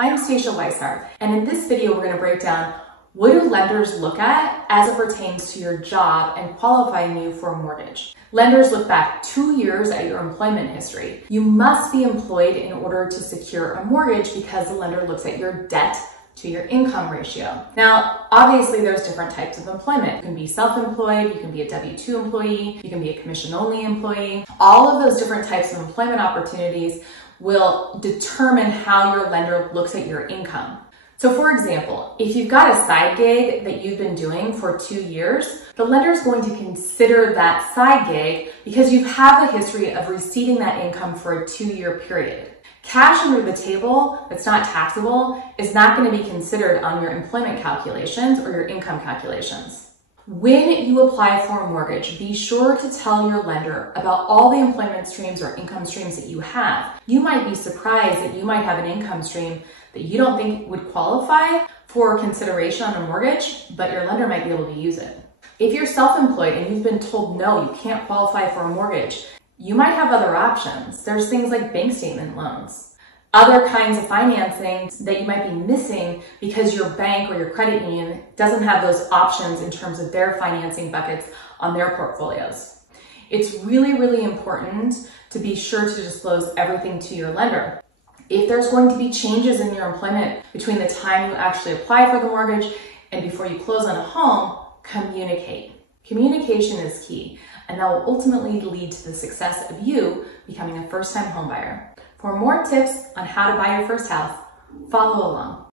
I'm Stacia Weissart, and in this video we're going to break down what do lenders look at as it pertains to your job and qualifying you for a mortgage. Lenders look back 2 years at your employment history. You must be employed in order to secure a mortgage because the lender looks at your debt to your income ratio. Now, obviously there's different types of employment. You can be self-employed, you can be a W-2 employee, you can be a commission-only employee. All of those different types of employment opportunities will determine how your lender looks at your income. So for example, if you've got a side gig that you've been doing for 2 years, the lender is going to consider that side gig because you have a history of receiving that income for a 2-year period. Cash under the table that's not taxable is not going to be considered on your employment calculations or your income calculations. When you apply for a mortgage, be sure to tell your lender about all the employment streams or income streams that you have. You might be surprised that you might have an income stream that you don't think would qualify for consideration on a mortgage, but your lender might be able to use it. If you're self-employed and you've been told no, you can't qualify for a mortgage, you might have other options. There's things like bank statement loans, other kinds of financing that you might be missing because your bank or your credit union doesn't have those options in terms of their financing buckets on their portfolios. It's really, really important to be sure to disclose everything to your lender. If there's going to be changes in your employment between the time you actually apply for the mortgage and before you close on a home, communicate. Communication is key, and that will ultimately lead to the success of you becoming a first-time homebuyer. For more tips on how to buy your first house, follow along.